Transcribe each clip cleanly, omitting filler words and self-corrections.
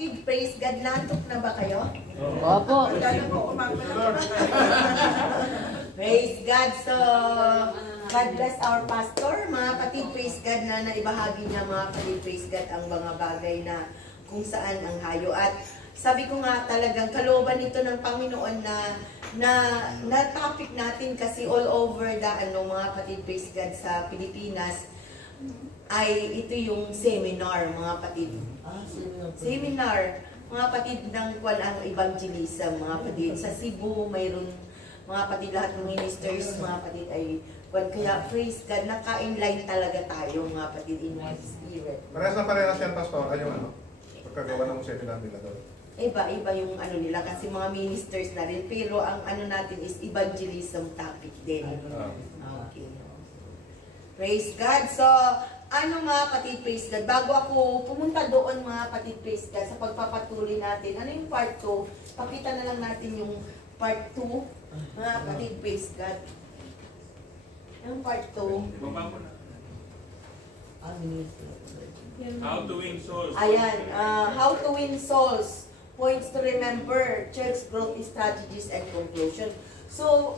Praise God, nantok na ba kayo? Opo. Praise God. So, God bless our pastor. Mga kapatid, praise God na naibahagi niya mga kapatid, praise God ang mga bagay na kung saan ang hayo. At sabi ko nga talagang kalooban ito ng Panginoon na topic natin kasi all over the mga kapatid, praise God sa Pilipinas ay ito yung seminar mga kapatid. Seminar, mga kapatid ng ang evangelism, mga kapatid. Sa Cebu, mayroon mga kapatid, lahat ng ministers, mga kapatid ay kaya praise God, naka-inline talaga tayo mga kapatid in one spirit. Parehas na parehas yan, Pastor. Ay yung pagkagawa ng seminar nila doon. Iba-iba yung nila kasi mga ministers na rin. Pero ang natin is evangelism topic din. Okay. Praise God. So, mga kapatid, praise God, bago ako pumunta doon mga kapatid, praise God, sa pagpapatuloy natin, ano yung part 2? Pakita na lang natin yung part 2, mga kapatid, praise God. Yung part 2. How to win souls. Ayan, how to win souls. Points to remember, church growth strategies and conclusion. So,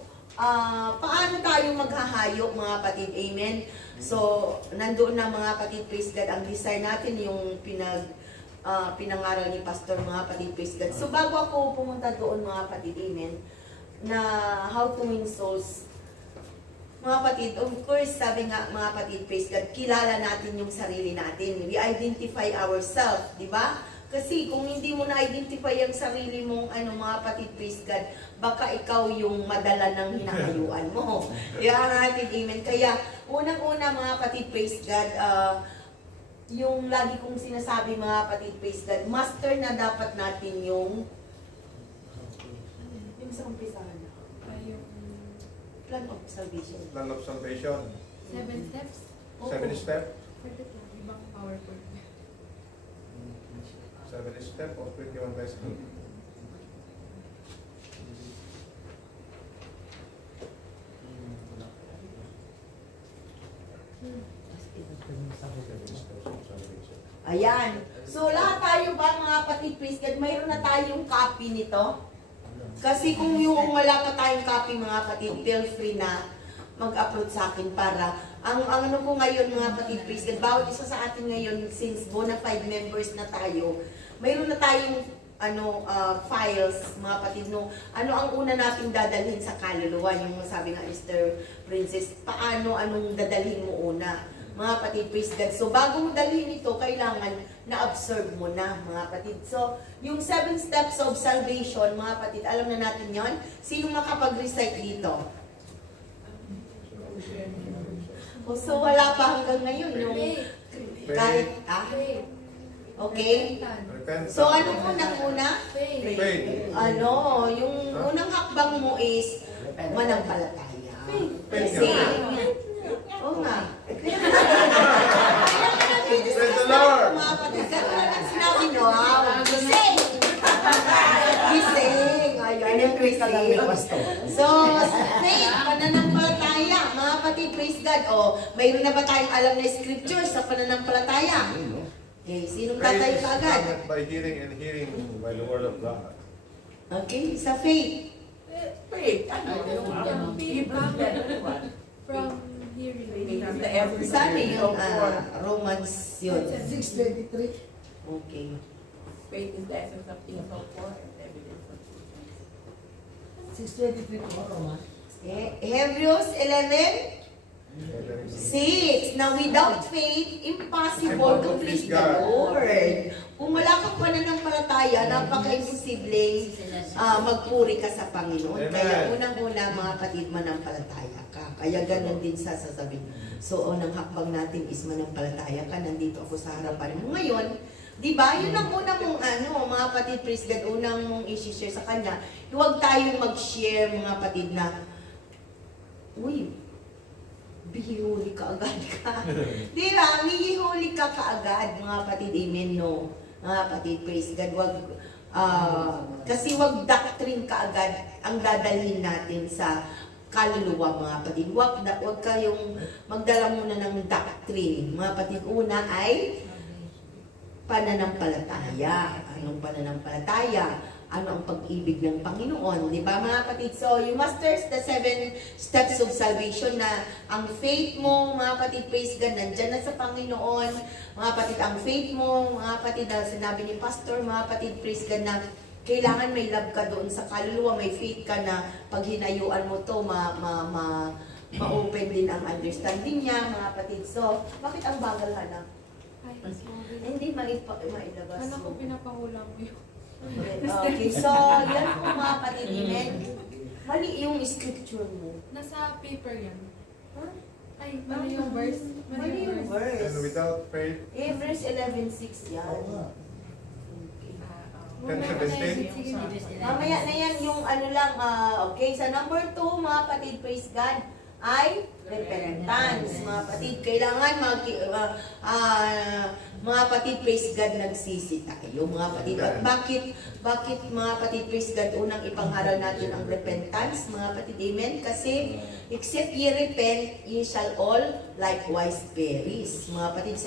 paano tayo maghahayo mga kapatid? Amen? So, nandoon na mga kapatid, praise God, ang desire natin yung pinangaral ni Pastor mga kapatid, praise God. So, bago ako pumunta doon mga kapatid, amen, na how to win souls, mga kapatid, of course, sabi nga mga kapatid, praise God, kilala natin yung sarili natin. We identify ourselves, di ba? Kasi kung hindi mo na-identify ang sarili mong mga kapatid, praise God, baka ikaw yung madala ng hinahayuan mo. Kaya natin, amen. Kaya, unang-una mga kapatid, praise God, yung lagi kong sinasabi mga kapatid, praise God, master na dapat natin yung sa umpisahan na. Plan of salvation. Plan of salvation. 7 steps? 7 steps? Pwede lang, ibang PowerPoint. 7 steps of 21 days. Ayan. So, lahat tayo ba mga kapatid, praise God, mayroon na tayong copy nito? Kasi kung yung wala pa tayong copy mga kapatid, feel free na mag-upload sa akin para ang ano ko ngayon mga kapatid, praise God, bawat isa sa atin ngayon, since bona fide members na tayo, mayroon na tayong files, mga kapatid, ano ang una nating dadalhin sa kaluluwa, yung sabi nga Mr. Princess, anong dadalhin mo una, mga kapatid, praise God. So, bago mo dalhin ito, kailangan na-observe mo na, mga kapatid. So, yung 7 steps of salvation, mga kapatid, alam na natin yon. Sino makapag-recite dito? So, wala pa hanggang ngayon yung kahit, okay? So, ano unang-una? Faith. Yung unang hakbang mo is manampalataya. Kasi, oo nga. Praise the Lord! Mga kapatid, gano'n lang sinabi nyo, gising! Gising! Ayun, gising. So, faith, pananampalataya, mga kapatid, praise God. Mayroon na ba tayong alam na scriptures sa pananampalataya? Okay, sinong tatayo ka agad? By hearing and hearing by the word of God. Okay, sa faith. Faith. From hearing. Saan yung Romans yun? 6:23. Okay. Faith is the essence of things hoped for and evidence of things. 6:23 po, Roman. Hebrews 11:6. Now, without faith, impossible to please the Lord. Kung wala kang pananampalataya, napaka-imposible magpuri ka sa Panginoon. Kaya unang-una, mga kapatid, manampalataya ka. Kaya ganun din sasabihin. So, unang hakbang natin is manampalataya ka. Nandito ako sa harapan mo ngayon. Diba? Yun ang unang mong mga kapatid, praise God, unang mong i-share sa kanya. Huwag tayong mag-share, mga kapatid, na uy, bihihuli ka agad ka. Di ba? Bihihuli ka kaagad, mga kapatid. Amen, no? Mga kapatid, praise God. Kasi wag doctrine kaagad ang dadalhin natin sa kaluluwa, mga kapatid. Wag kayong magdala muna ng doctrine. Mga kapatid, una ay pananampalataya. Anong pananampalataya? Ano ang pag-ibig ng Panginoon? Di ba mga kapatid? So, you masters the 7 steps of salvation na ang faith mo, mga kapatid, praise God, nandyan na sa Panginoon. Mga kapatid, ang faith mo, mga kapatid, na sinabi ni Pastor, mga kapatid, praise God, na kailangan may love ka doon sa kaluluwa, may faith ka na pag hinayuan mo to, ma-open din ang understanding niya, mga kapatid. So, bakit ang bagal hanap? Ay, sorry. Hindi mailabas. Kala ko pinapahula mo yun. Okay, so, yan po mga kapatid, amen. Mali yung scripture mo. Nasa paper yan. Huh? Ay, mali yung verse. Mali yung And verse. without faith, Hebrews 11:6 yan. Okay. Can siya bestate? Mamaya na yan yung ano lang, okay, sa number 2, mga kapatid, praise God, ay repentance. Mga kapatid, kailangan mga kapatid, praise God, nagsisi tayo. Mga kapatid, at bakit mga kapatid, praise God, unang ipangharal natin ang repentance, mga kapatid, amen? Kasi, except ye repent, ye shall all likewise perish. Mga kapatid,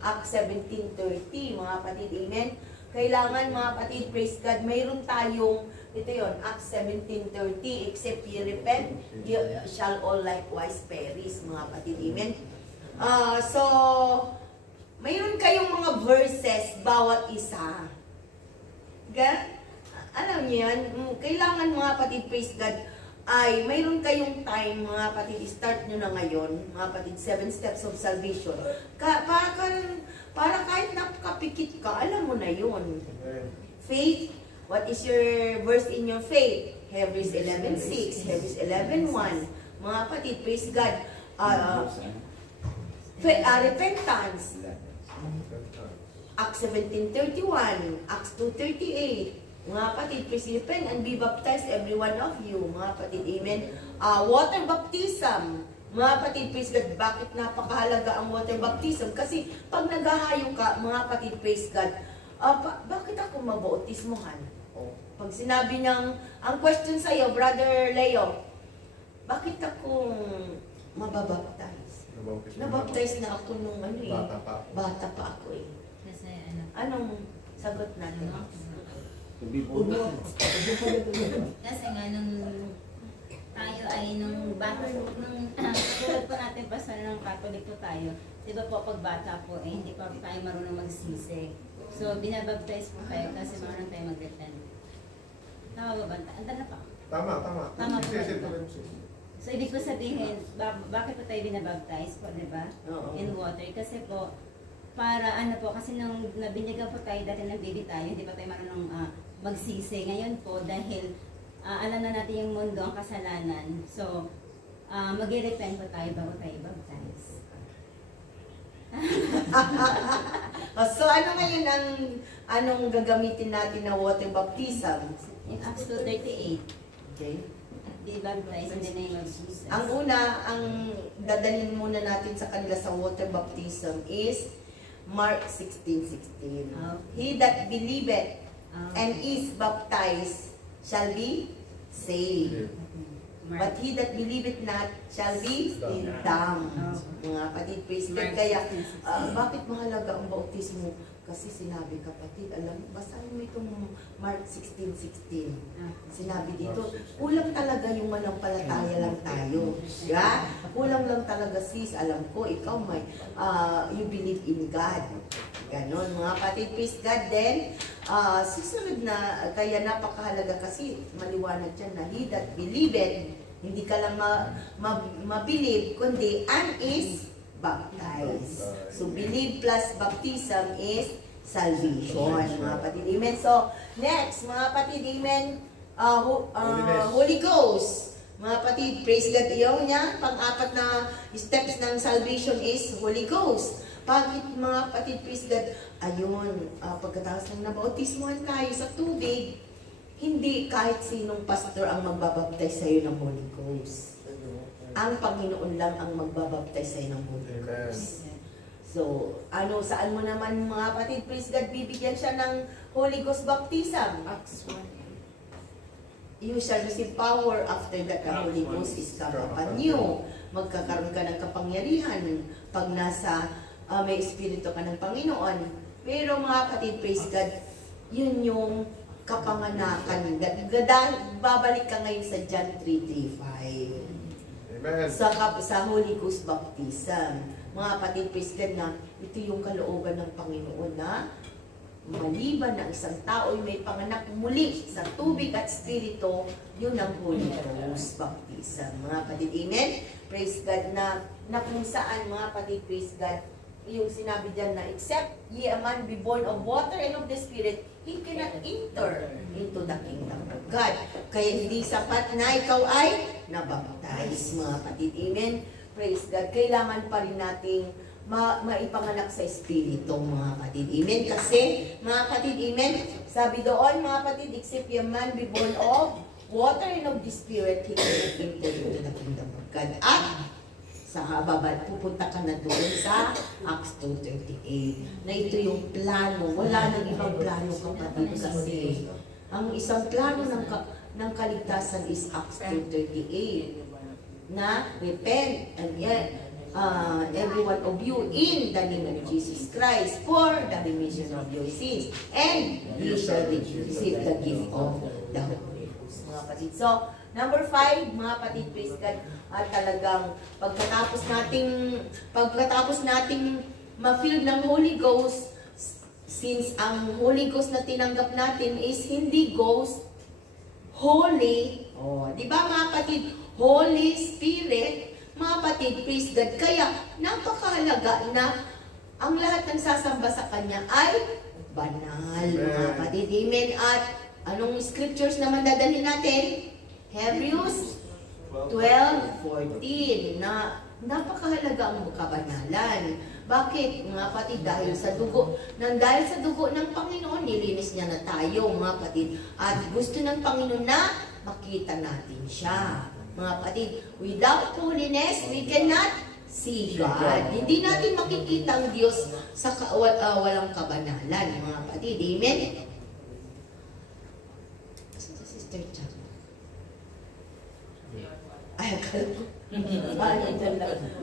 Acts 17:30, mga kapatid, amen? Kailangan, mga kapatid, praise God, mayroon tayong, ito yun, Acts 17:30, except ye repent, ye shall all likewise perish, mga kapatid, amen? So, mayroon kayong mga verses, bawat isa. Alam niyo yan, kailangan, mga kapatid, praise God, ay mayroon kayong time, mga kapatid, start nyo na ngayon, mga kapatid, 7 steps of salvation. Para kahit napakapikit ka, alam mo na yun. Faith, what is your verse in your faith? Hebrews 11:6, Hebrews 11:1. Mga kapatid, praise God. Repentance. Acts 17:31, Acts 2:38. Mga kapatid, please repent and be baptized, every one of you. Mga kapatid, amen. Water baptism. Mga kapatid, praise God, bakit napakahalaga ang water baptism? Kasi pag naghahayo ka, mga kapatid, praise God, bakit ako mabautismohan? Pag sinabi niyang, ang question sa'yo, Brother Leo, bakit ako mababaptize? Nabaptize na ako nung ano eh. Bata pa ako eh. Kasi Anong sagot natin? Kasi nga nung tayo ay nung bata nung katulad po natin pa sa nung Catholic po tayo, di ba po pag bata po eh hindi pa tayo marunong magsisi. So binabaptize po tayo kasi marunong tayo mag-repent. Tama ba ba? Anda na pa. Tama. Tama po. Sisi po rin. So ibig ko sabihin, bakit po tayo binabaptize po, di ba? Oo. In water. Kasi po, para ano po, kasi nung nabinyagan po tayo dati ng baby tayo, hindi pa tayo marunong magsisi. Ngayon po, dahil alam na natin yung mundo, ang kasalanan. So, mag-repent po tayo bago tayo baptize. So, ano ngayon anong gagamitin natin na water baptism? In Acts 2:38, Okay. be baptized in the name of Jesus. Ang una, ang dadalhin muna natin sa kanila sa water baptism is Mark 16:16. He that believeth and is baptized shall be saved. But he that believeth not shall be damned. Mga kapatid, praise God. Kaya, bakit mahalaga ang bautismo? Kasi sinabi, kapatid, alam mo, basahin mo itong Mark 16:16. Sinabi dito, kulang talaga yung manampalataya lang tayo. Yeah? Kulang lang talaga sis, alam ko, ikaw may, you believe in God. Ganon, mga kapatid, praise God. Then, susunod na, kaya napakahalaga kasi maliwanag dyan na he that believeth, hindi ka lang mabilib, kundi and is baptized. So, believe plus baptism is salvation, mga kapatid. Amen. So, next, mga kapatid, amen, Holy Ghost. Mga kapatid, praise God, iyon niya. Pang-apat na steps ng salvation is Holy Ghost. Bakit, mga kapatid, praise God, ayun, pagkatapos ng nabautismuhan tayo sa tubig, hindi kahit sinong pastor ang magbabaptize sa'yo ng Holy Ghost. Ang Panginoon lang ang magbabaptize sa'yo ng Holy Ghost. So, saan mo naman, mga kapatid, praise God, bibigyan siya ng Holy Ghost baptism? Acts 1. You shall receive power after that the Holy Ghost is come upon you. Magkakaroon ka ng kapangyarihan pag nasa may espiritu ka ng Panginoon. Pero mga kapatid, praise God, yun yung kapanganakan. Babalik ka ngayon sa John 3:35. Amen. Sa Holy Ghost Baptism. Mga kapatid, praise God, na ito yung kalooban ng Panginoon na maliban na isang tao ay may panganak muli sa tubig at spirito, yun ang Holy Ghost Baptism. Mga kapatid, amen? Praise God na kung saan, mga kapatid, praise God, yung sinabi dyan na, except ye a man be born of water and of the Spirit, he cannot enter into the kingdom of God. Kaya hindi sapat na ikaw ay nabaptize, mga kapatid. Amen? Praise God. Kailangan pa rin nating maipanganak sa Espiritu, mga kapatid. Amen? Kasi, mga kapatid, amen? Sabi doon, mga kapatid, except a man be born of water and of the Spirit, he cannot enter into the kingdom of God. At sa babad, pupunta ka na doon sa Acts 2:38. Na ito yung plano. Wala nang ibang plano, kapatid, kasi ang isang plano ng kaligtasan is Acts 2:38. Na repent and yet every one of you in the name of Jesus Christ for the remission of your sins, and you shall receive the gift of the Holy Ghost. Mga kapatid. So, number 5, mga kapatid, praise God, at talagang pagkatapos nating ma-feel ng Holy Ghost, since ang Holy Ghost na tinanggap natin is hindi Ghost, Holy, di ba mga kapatid, Holy Spirit, mga kapatid, praise God, kaya napakahalaga na ang lahat ng sasamba sa Kanya ay banal, mga kapatid, amen. At anong scriptures naman dadalhin natin? Hebrews 12:14 na napakahalaga ang kabanalan. Bakit, mga kapatid? Dahil sa dugo ng Panginoon, nilinis niya na tayo, mga kapatid. At gusto ng Panginoon na makita natin siya. Mga kapatid, without holiness, we cannot see God. Hindi natin makikita ang Diyos sa walang kabanalan, mga kapatid. Amen? Sister Chuck. Ay, akala ko.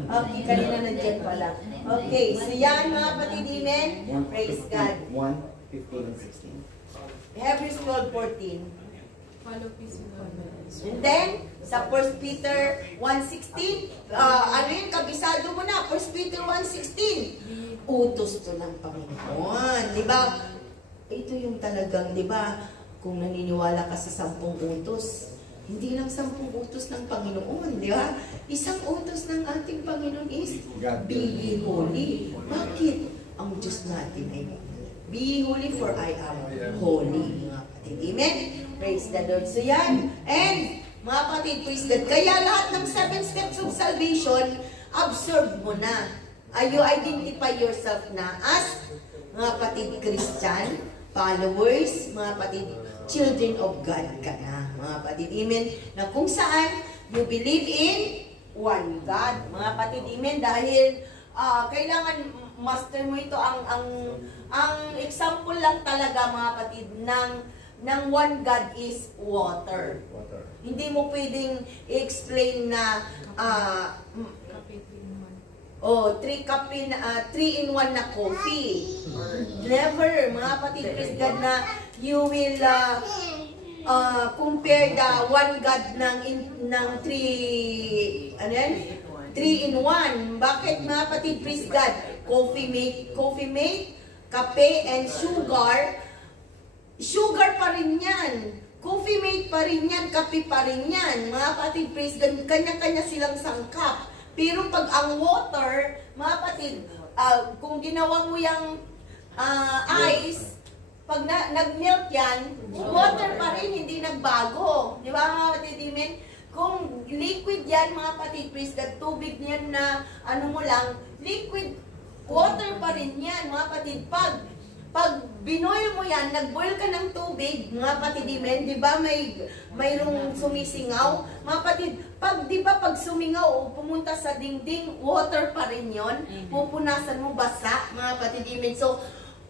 Okay, kanina nandiyan pala. Okay, so yan mga kapatid, amen? Praise God. 1:15 and 16. Hebrews 12:14. Follow peace with God. And then, sa 1 Peter 1:16, ano yun, kabisado mo na, 1 Peter 1:16. Utos to ng Panginoon. Di ba? Ito yung talagang, di ba, kung naniniwala ka sa 10 utos, hindi lang 10 utos ng Panginoon, di ba? Isang utos ng ating Panginoon is, be ye holy. Bakit? Ang Diyos natin ay be ye holy for I am holy. Mga kapatid, amen? Praise the Lord. So yan. And, mga kapatid, praise God. Kaya lahat ng 7 steps of salvation, observe mo na. You identify yourself na as, mga kapatid, Christian, followers, mga kapatid, children of God ka na, mga kapatid, amen, na kung saan you believe in one God, mga kapatid, amen, dahil kailangan master mo ito, ang example lang talaga, mga kapatid, ng one God is water. Hindi mo pwedeng i-explain na 3-in-1 na coffee. Never, mga kapatid, praise God, na you will compare the one God ng 3-in-1. Bakit, mga kapatid, praise God? Coffee mate, kape, and sugar pa rin yan. Coffee mate pa rin yan, kape pa rin yan. Mga kapatid, praise God, kanya-kanya silang sangkap. Pero pag ang water, mga kapatid, kung ginawa mo yung ice, pag nag-melt yan, water pa rin, hindi nagbago. Di ba, mga kapatid, amen? Kung liquid yan, mga kapatid, praise God, tubig niyan na ano mo lang, liquid, water pa rin yan, mga kapatid. Pag binoil mo yan, nag-boil ka ng tubig, mga kapatid, amen, di ba, mayroong sumisingaw, mga kapatid, pag sumingaw o pumunta sa dingding, water pa rin yon, pupunasan mo basa, mga kapatid, amen. So,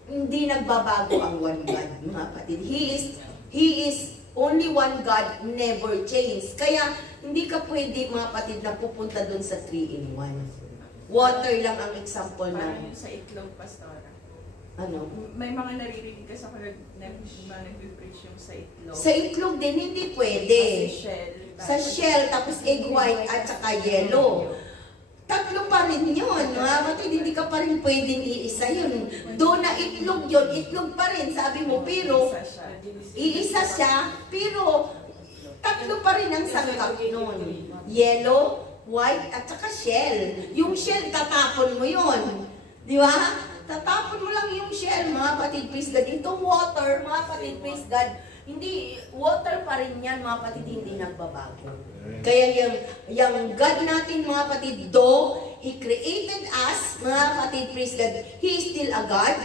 hindi nagbabago ang one God, mga kapatid. He is only one God, never change. Kaya, hindi ka pwede, mga kapatid, na pupunta dun sa 3-in-1. Water lang ang example Parang na. yung sa itlog, Pastora. Ano? May mga naririnig ka sa nag-preach yung sa itlog. Sa itlog din, hindi pwede. Sa shell. Sa shell, tapos egg white at saka yellow. Tatlo pa rin yun. Hindi ka pa rin pwedeng iisa yun. Doon na itlog yun, itlog pa rin, sabi mo, pero Isa siya. iisa siya, pero tatlo pa rin ang sangkap nun. Yellow, white, at saka shell. Yung shell, tatapon mo yun. Di ba? Tatapon mo lang yung shell, mga kapatid, praise God. Itong water, mga kapatid, praise God, hindi, water pa rin yan, mga kapatid, hindi nagbabago. Kaya yung God natin, mga kapatid, though He created us, mga kapatid, praise God, He is still a God.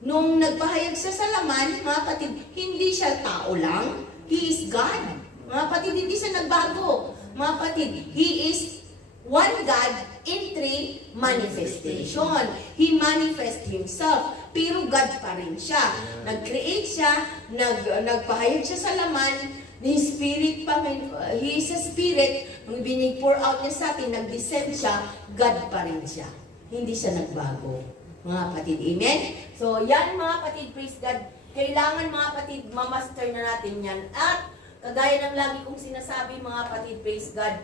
Nung nagpahayag siya sa laman, mga kapatid, hindi siya tao lang, He is God. Mga kapatid, hindi siya nagbago. Mga kapatid, He is one God in three manifestation. He manifests Himself, pero God pa rin siya. Nag-create siya, nagpahayag siya sa laman, His Spirit pa, He is a Spirit, nung binig-pour out niya sa atin, nag-descend siya, God pa rin siya. Hindi siya nagbago. Mga kapatid, amen? So, yan mga kapatid, praise God. Kailangan mga kapatid, mamaster na natin yan. At, kagaya ng lagi kong sinasabi mga kapatid, praise God,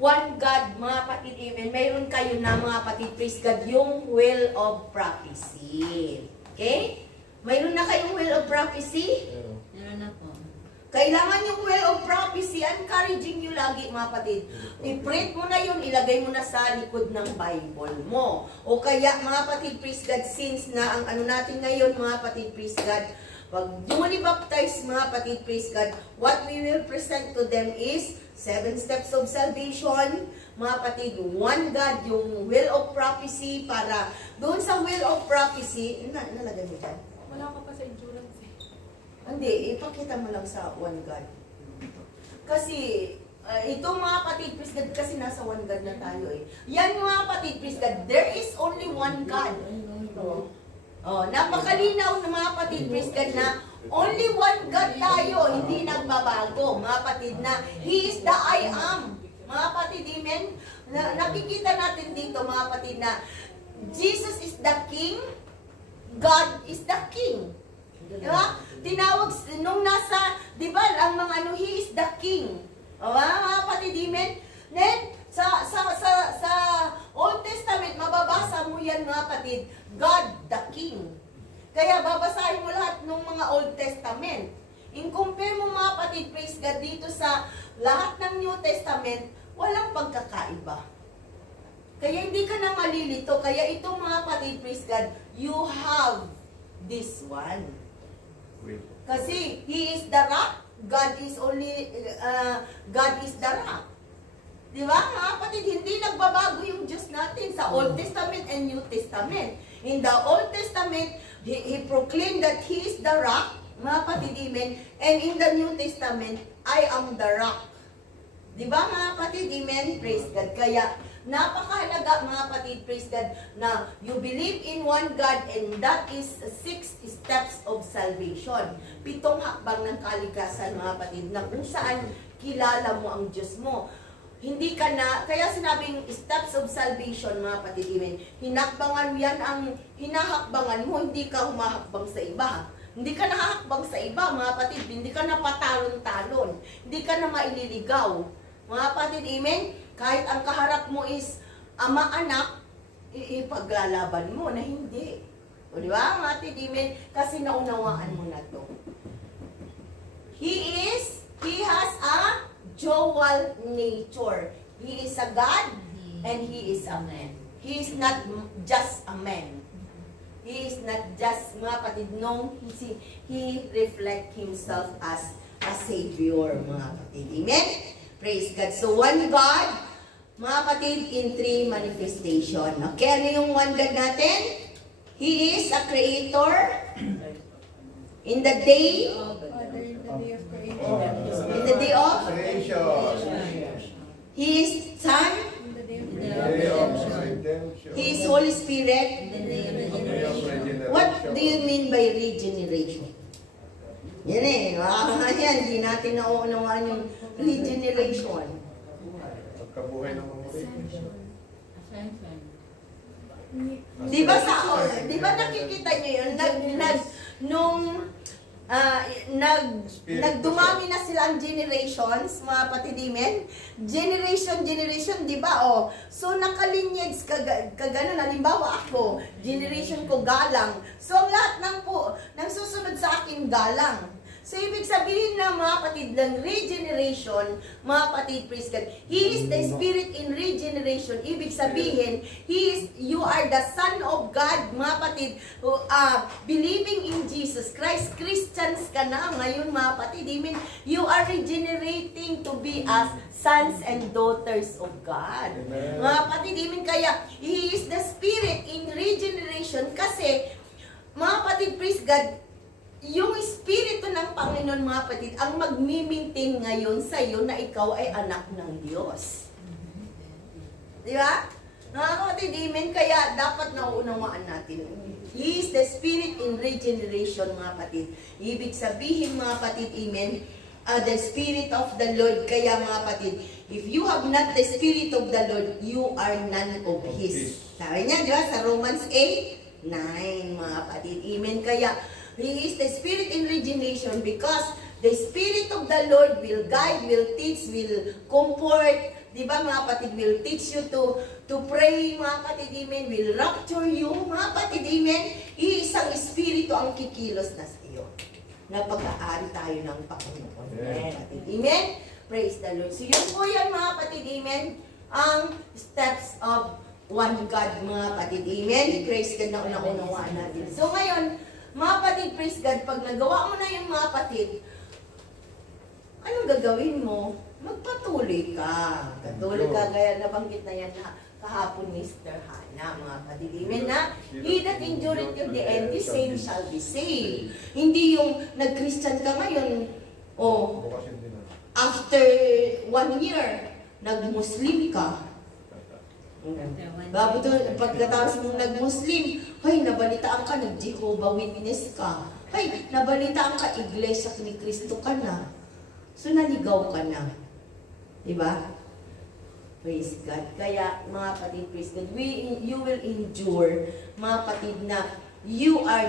one God, mga kapatid, amen, mayroon kayo na mga kapatid, praise God, yung will of prophecy. Okay? Mayroon na kayong will of prophecy? Meron na po. Kailangan yung will of prophecy, encouraging you lagi mga kapatid. I-print mo na yun, ilagay mo na sa likod ng Bible mo. O kaya mga kapatid, praise God, since na ang ano natin ngayon mga kapatid, praise God, pag duly baptized mga kapatid, praise God, what we will present to them is 7 steps of salvation, mga kapatid, one God, yung will of prophecy, para doon sa will of prophecy, nalagay mo dyan? Wala ka pa sa endurance eh. Hindi, ipakita mo lang sa one God. Kasi, ito mga kapatid, praise God, kasi nasa one God na tayo eh. Yan mga kapatid, praise God, there is only one God. Napakalinaw na mga kapatid, praise God, na only one God tayo, hindi nagbabago. Mga kapatid, na He is the I am. Mga kapatid, amen? Nakikita natin dito, mga kapatid, na Jesus is the King, God is the King. Diba? Tinawag, nung nasa, diba, ang mga ano, He is the King. Mga kapatid, amen? Then, sa Old Testament, mababasa mo yan, mga kapatid, God the King. Kaya babasahin mo lahat ng mga Old Testament. In compare mo mga kapatid, praise God, dito sa lahat ng New Testament, walang pagkakaiba. Kaya hindi ka na malilito. Kaya itong mga kapatid, praise God, you have this one. Kasi He is the rock, God is the rock. Di ba? Mga kapatid, hindi nagbabago yung Diyos natin sa Old Testament and New Testament. In the Old Testament, He proclaimed that He is the rock, mga kapatid, amen. And in the New Testament, I am the rock. Di ba, mga kapatid, amen? Praise God. Kaya, napakahalaga, mga kapatid, praise God, na you believe in one God, and that is 6 steps of salvation. 7 hakbang ng kalikasan, mga kapatid, na kung saan kilala mo ang Diyos mo. Hindi ka na, kaya sinabing steps of salvation, mga kapatid, amen. Hinakbangan yan ang hinahakbangan mo, hindi ka humahakbang sa iba. Hindi ka nahahakbang sa iba, mga kapatid, hindi ka na patalon-talon, hindi ka na maililigaw. Mga kapatid, amen. Kahit ang kaharap mo is ama-anak, ipaglalaban mo na hindi. O di ba, mga kapatid, amen? Kasi naunawaan mo na to. He has a dual nature. He is a God and He is a man. He is not just a man. He is not just, mga kapatid, no, He reflects Himself as a Savior, mga kapatid. Amen? Praise God. So, one God, mga kapatid, in 3 manifestation. Okay, ano yung one God natin? He is a creator in the day of in the day of He is Son, He is Holy Spirit. What do you mean by regeneration? Yan eh, yan, hindi natin nauunawaan yung regeneration. Pagkabuhay ng mga Ascension. Di ba di ba nakikita nyo yun? Nagdumami na sila ang generations, mga patidimen. Generation, di ba? Oh. So, nakalinyage kagano, halimbawa ako, generation ko galang. So, lahat ng susunod sa akin galang. So, ibig sabihin na mga kapatid ng regeneration, mga kapatid, praise God, He is the Spirit in regeneration. Ibig sabihin, you are the Son of God, mga kapatid, believing in Jesus Christ. Christians ka na ngayon, mga kapatid. Amen. You are regenerating to be as sons and daughters of God. Amen. Mga kapatid, amen. Kaya, He is the Spirit in regeneration kasi, mga kapatid, praise God, yung Espiritu ng Panginoon, mga kapatid, ang magmi-maintain ngayon sa iyo na ikaw ay anak ng Diyos. Di ba? Mga kapatid, amen. Kaya dapat nauunawaan natin. He is the Spirit in regeneration, mga kapatid. Ibig sabihin, mga kapatid, amen, the Spirit of the Lord. Kaya, mga kapatid, if you have not the Spirit of the Lord, you are none of His. Sabi niya, di ba? Sa Romans 8:9, mga kapatid, amen. Kaya, He is the Spirit in regeneration because the Spirit of the Lord will guide, will teach, will comfort. Diba mga kapatid, will teach you to pray, mga kapatid, amen. Will rapture you, mga kapatid, amen. Isang Espiritu ang kikilos na sa iyo. Na pag-aari tayo ng Panginoon. Mga kapatid, amen. Praise the Lord. So yun po yan, mga kapatid, amen. Ang steps of one God, mga kapatid, amen. Praise God na unawaan natin. So ngayon, mga kapatid, praise God, pag nagawa mo na yung mga kapatid, anong gagawin mo? Magpatuloy ka. Patuloy ka, gaya nabanggit na yan kahapon, Mr. Hana, mga kapatid. Amen na? He that endureth till the end, the same shall be saved. Hindi yung nag-Christian ka ngayon, after 1 year, nag-Muslim ka. Pagkatapos mong nag-Muslim, hay, nabalitaan ka, nag-Jehovah Witness ka. Hay, nabalitaan ka, Iglesia ni Cristo ka na. So, naligaw ka na. Diba? Praise God. Kaya, mga kapatid, praise God, you will endure, mga kapatid, na you are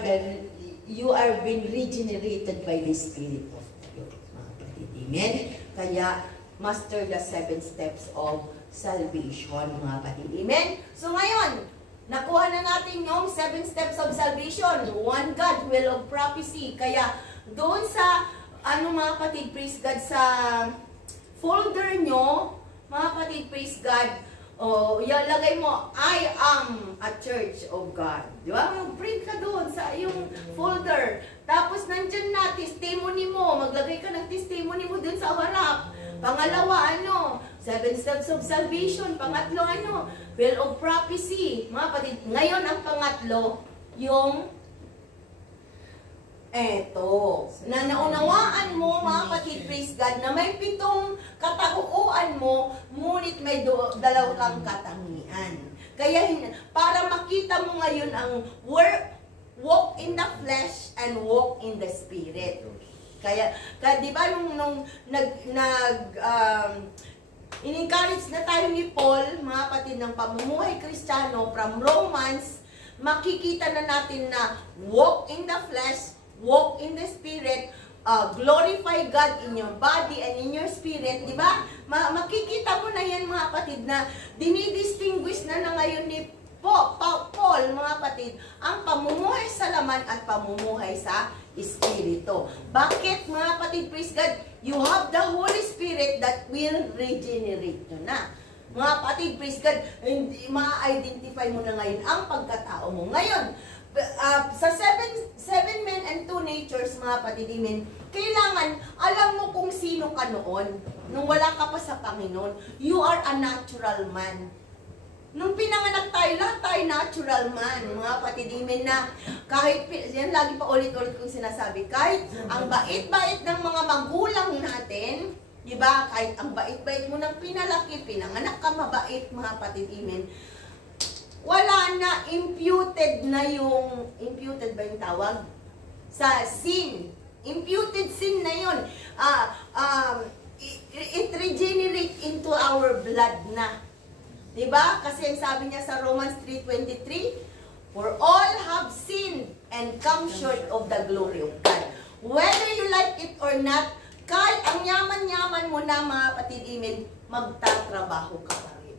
being regenerated by the Spirit of God. Mga kapatid, amen? Kaya, master the 7 steps of salvation, mga kapatid. Amen? So ngayon, nakuha na natin yung 7 steps of salvation. One God, will of prophecy. Kaya, doon sa, mga kapatid, praise God, sa folder nyo, mga kapatid, praise God, lagay mo, I am a church of God. Di ba? Mag-print ka doon sa yung folder. Tapos, nandyan na, testimony mo. Maglagay ka ng testimony mo doon sa harap. Pangalawa, 7 steps of salvation. Pangatlo, will of prophecy. Mga kapatid, ngayon ang pangatlo, yung na naunawaan mo, mga kapatid, praise God, na may 7 kataguan mo, ngunit may 2 kang katangian. Kaya, para makita mo ngayon ang walk in the flesh and walk in the spirit. Kaya di ba nung in-encourage na tayo ni Paul, mga kapatid, ng pamumuhay Kristiyano from Romans, makikita na natin na walk in the flesh, walk in the spirit, glorify God in your body and in your spirit, di ba? Makikita mo na yan, mga kapatid, na dinidistinguish na ngayon ni Paul, mga kapatid, ang pamumuhay sa laman at pamumuhay sa Espiritu. Bakit, mga kapatid, praise God? You have the Holy Spirit that will regenerate you na. Mga kapatid, praise God, ma-identify mo na ngayon ang pagkatao mo. Ngayon, sa 7 men and 2 natures, mga kapatid, amen, kailangan alam mo kung sino ka noon. Nung wala ka pa sa Panginoon, you are a natural man. Nung pinanganak tayo, lahat tayo natural man, mga kapatid, amen, na kahit, yan lagi pa ulit-ulit kong sinasabi, kahit ang bait-bait ng mga magulang natin, di ba, kahit ang bait-bait mo ng pinalaki, pinanganak ka mabait, mga kapatid, amen, wala na, imputed na yung, imputed ba yung tawag? Sa sin. Imputed sin na yun. It regenerates into our blood na. Diba? Kasi ang sabi niya sa Romans 3:23, for all have sinned and come short of the glory of God. Whether you like it or not, kahit ang yaman-yaman mo na mga kapatid, amen, magtatrabaho ka pa rin.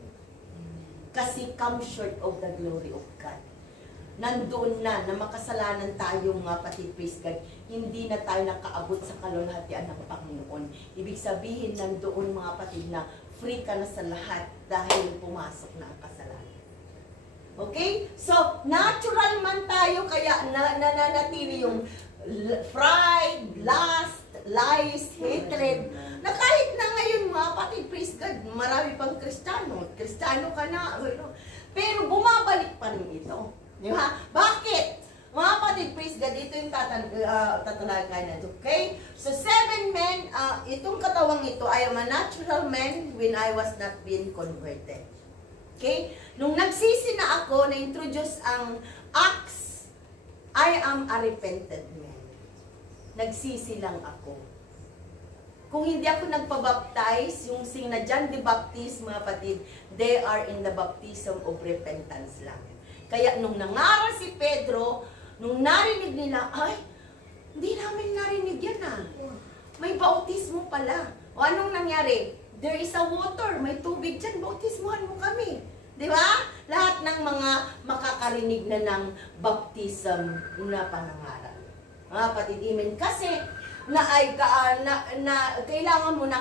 Kasi come short of the glory of God. Nandoon na makasalanan tayo mga kapatid, praise God, hindi na tayo nakaabot sa kalulhatian ng Panginoon. Ibig sabihin, nandoon mga kapatid na free ka na sa lahat dahil pumasok na ang kasalanan. Okay? So, natural man tayo, kaya nananatili yung pride, lust, lies, hatred, na kahit na ngayon mga kapatid, praise God, marami pang Kristiyano ka na, pero bumabalik pa rin ito. Di ba? Bakit? Mga kapatid, praise God, ito yung tatalagay na ito. Okay? So, 7 men, itong katawang ito, I am a natural man when I was not being converted. Okay? Nung nagsisi na ako, na-introduce ang Acts, I am a repented man. Nagsisi lang ako. Kung hindi ako nagpabaptize, yung sing na John the Baptist, mga kapatid, they are in the baptism of repentance lang. Kaya nung nangaral si Pedro, nung narinig nila, ay, hindi namin narinig yan may bautismo pala. O anong nangyari? There is a water, may tubig dyan, bautismuhan mo kami. Di ba? Lahat ng mga makakarinig na ng baptism na panangaral. Mga kapatid, amen. Kasi, kailangan mo na